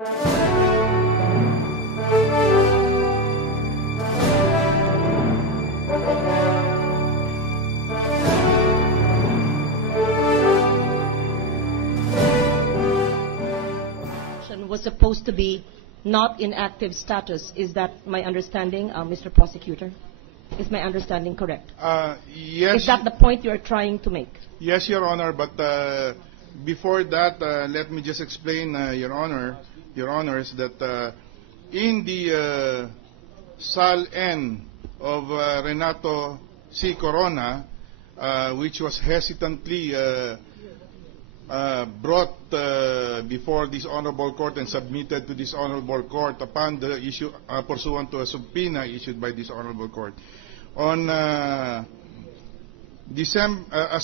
Was supposed to be not in active status. Is that my understanding, Mr. Prosecutor? Is my understanding correct? Yes. Is that the point you are trying to make? Yes, Your Honor, but before that, let me just explain, Your Honors, that in the Sal N of Renato C. Corona, which was hesitantly brought before this honorable court and submitted to this honorable court upon the issue pursuant to a subpoena issued by this honorable court. On as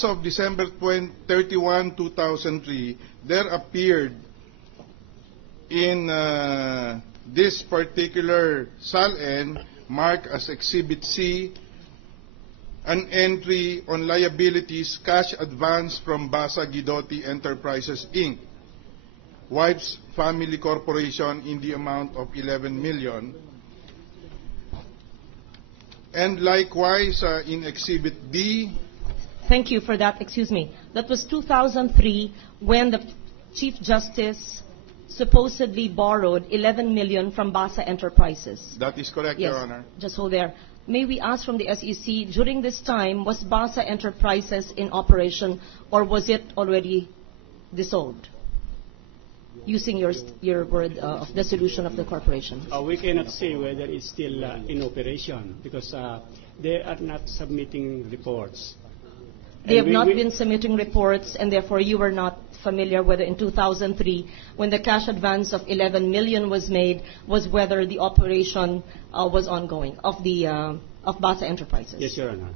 of December 31, 2003, there appeared in this particular Sal N, marked as Exhibit C, an entry on liabilities cash advance from Basa Guidotti Enterprises, Inc., Wife's Family Corporation, in the amount of 11 million. And likewise, in Exhibit D. Thank you for that. Excuse me. That was 2003 when the Chief Justice supposedly borrowed 11 million from Basa Enterprises. That is correct, yes. Your Honor. Just hold there. May we ask from the SEC, during this time, was Basa Enterprises in operation, or was it already dissolved? Using your word of dissolution of the corporation. We cannot say whether it's still in operation because they are not submitting reports. They have not been submitting reports, and therefore you were not familiar whether in 2003, when the cash advance of 11 million was made, was whether the operation was ongoing of the of Basa Enterprises. Yes, Your Honor.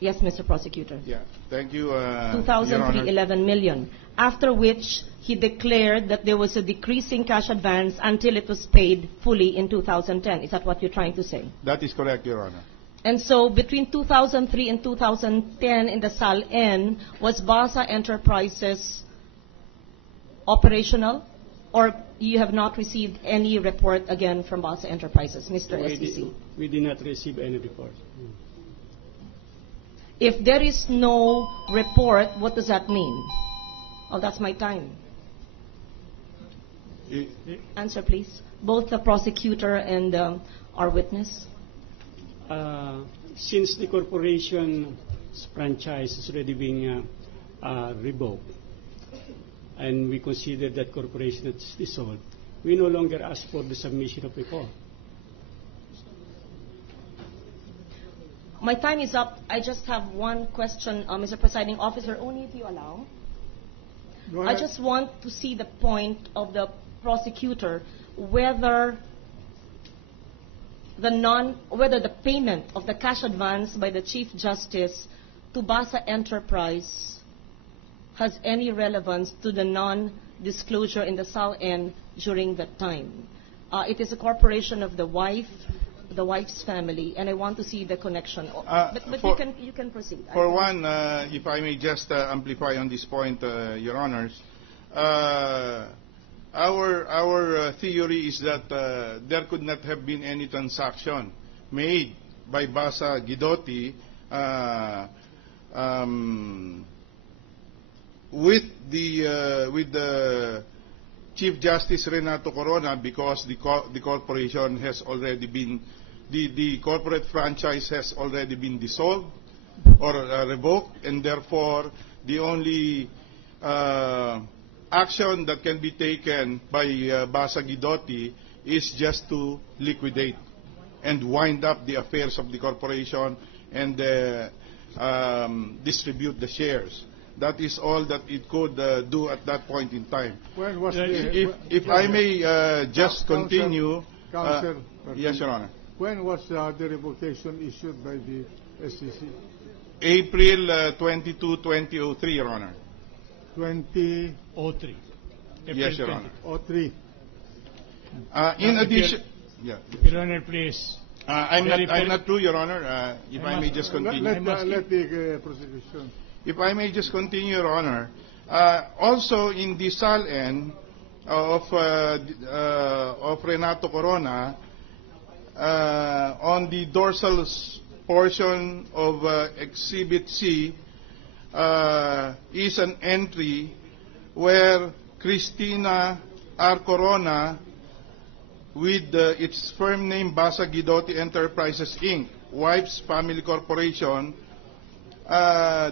Yes, Mr. Prosecutor. Yeah, thank you. 2003, 11 million. After which he declared that there was a decreasing cash advance until it was paid fully in 2010. Is that what you're trying to say? That is correct, Your Honor. And so between 2003 and 2010 in the Sal N, was Basa Enterprises operational? Or you have not received any report again from Basa Enterprises, Mr. SEC? We did not receive any report. If there is no report, what does that mean? Oh, that's my time. Answer, please. Both the prosecutor and our witness. Since the corporation's franchise is already being revoked, and we consider that corporation is dissolved, we no longer ask for the submission of report. My time is up. I just have one question, Mr. Presiding Officer. Only if you allow. I just want to see the point of the prosecutor, whether the payment of the cash advance by the Chief Justice to Basa Enterprise has any relevance to the non-disclosure in the Sal N during that time. It is a corporation of the wife's family, and I want to see the connection. But you can proceed. For one, if I may just amplify on this point, Your Honors, our theory is that there could not have been any transaction made by Basa Guidotti with the Chief Justice Renato Corona, because the corporation has already been, the corporate franchise has already been dissolved or revoked, and therefore the only action that can be taken by Basa Guidotti is just to liquidate and wind up the affairs of the corporation and distribute the shares. That is all that it could do at that point in time. When was if I may just continue. Counsel, yes, Your Honor. When was the revocation issued by the SEC? April 22, 2003, Your Honor. 2003. Yes, Your Honor. 03. In addition, Your Honor, please. I'm not through, Your Honor. If I may just continue. Let the prosecution. If I may just continue, Your Honor. Also in the Sal N, of Renato Corona, on the dorsal portion of Exhibit C is an entry where Cristina R. Corona, with its firm name Basa Guidotti Enterprises Inc., Wife's Family Corporation,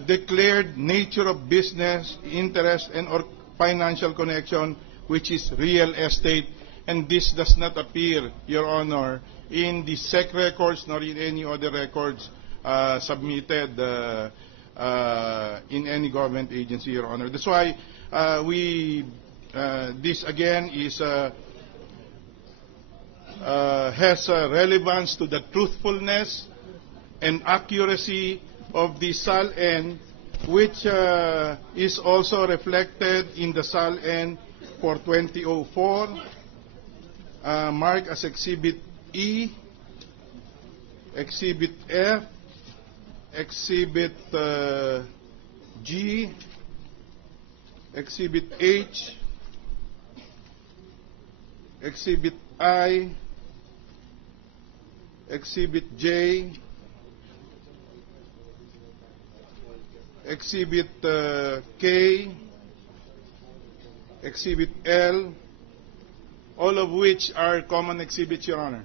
declared nature of business, interest, and or financial connection, which is real estate, and this does not appear, Your Honor, in the SEC records nor in any other records submitted in any government agency, Your Honor. That's why this again is has relevance to the truthfulness and accuracy of the SAL-N, which is also reflected in the SAL-N for 2004, marked as Exhibit E, Exhibit F, Exhibit G, Exhibit H, Exhibit I, Exhibit J, Exhibit K, Exhibit L, all of which are common exhibits, Your Honor.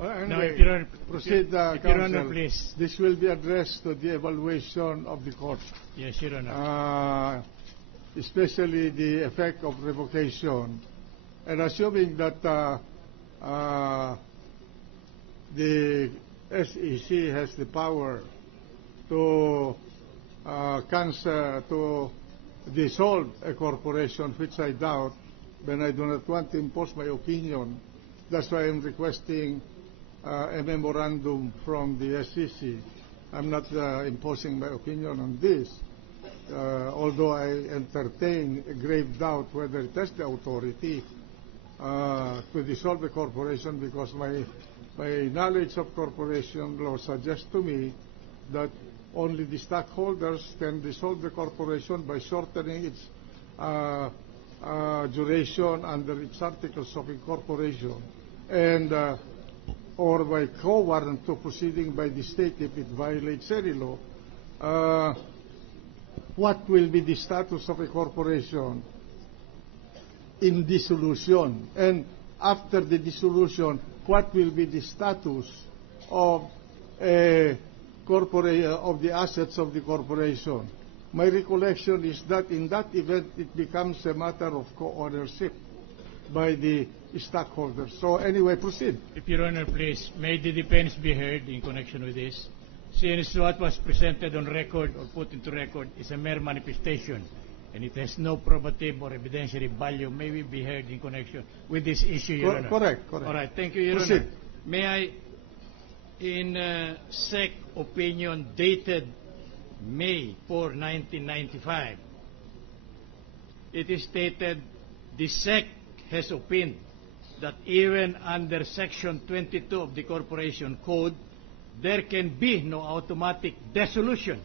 Anyway, if Your Honor, proceed, if Your Honor, Counsel. please. This will be addressed to the evaluation of the court, Yes, Your Honor. especially the effect of revocation. And assuming that the SEC has the power to cancel, to dissolve a corporation, which I doubt, then I do not want to impose my opinion. That's why I'm requesting a memorandum from the SEC. I'm not imposing my opinion on this, although I entertain a grave doubt whether it has the authority to dissolve a corporation, because my knowledge of corporation law suggests to me that only the stockholders can dissolve the corporation by shortening its duration under its articles of incorporation, and or by co-warrant to proceeding by the state if it violates any law. What will be the status of a corporation in dissolution? And after the dissolution, what will be the status of a of the assets of the corporation? My recollection is that in that event it becomes a matter of co-ownership by the stockholders. So anyway, proceed. If Your Honor, please, may the defense be heard in connection with this? Since what was presented on record or put into record is a mere manifestation, and it has no probative or evidentiary value, may we be heard in connection with this issue, Your Honor? Correct. All right, thank you, Your Proceed. Honor. May I, in SEC opinion dated May 4, 1995, it is stated the SEC has opined that even under Section 22 of the Corporation Code, there can be no automatic dissolution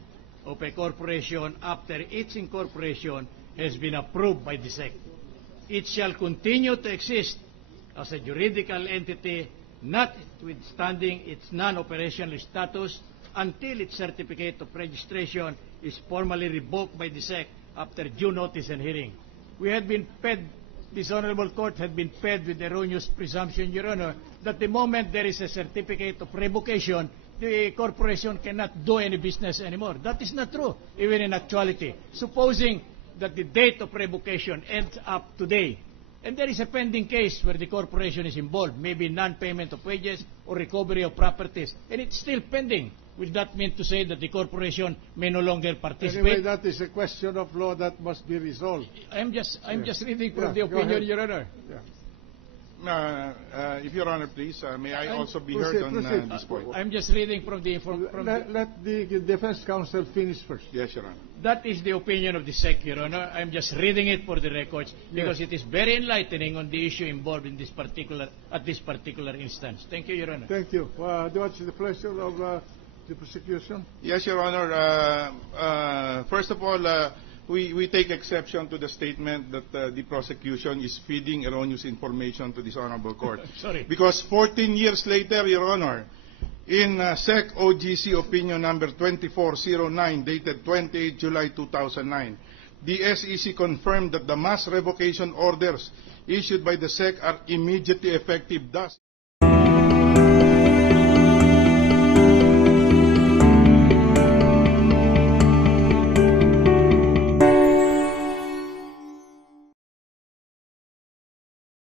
of a corporation after its incorporation has been approved by the SEC. It shall continue to exist as a juridical entity, notwithstanding its non-operational status, until its certificate of registration is formally revoked by the SEC after due notice and hearing. We had been fed, this Honorable Court had been fed with erroneous presumption, Your Honor, that the moment there is a certificate of revocation, the corporation cannot do any business anymore. That is not true, even in actuality. Supposing that the date of revocation ends up today, and there is a pending case where the corporation is involved, maybe non-payment of wages or recovery of properties, and it's still pending. Will that mean to say that the corporation may no longer participate? Anyway, that is a question of law that must be resolved. I'm just reading from the Go opinion, ahead. Your Honor. If Your Honor, please, may I also be proceed, heard on proceed. this point? I'm just reading from the Let the defense counsel finish first. Yes, Your Honor. that is the opinion of the SEC, Your Honor. I'm just reading it for the records because it is very enlightening on the issue involved in this particular instance. Thank you, Your Honor. Thank you. What's the pleasure of the prosecution? Yes, Your Honor. First of all, we take exception to the statement that the prosecution is feeding erroneous information to this honorable court. Sorry. Because 14 years later, Your Honor, in SEC OGC Opinion Number 2409, dated 28 July 2009, the SEC confirmed that the mass revocation orders issued by the SEC are immediately effective. Thus,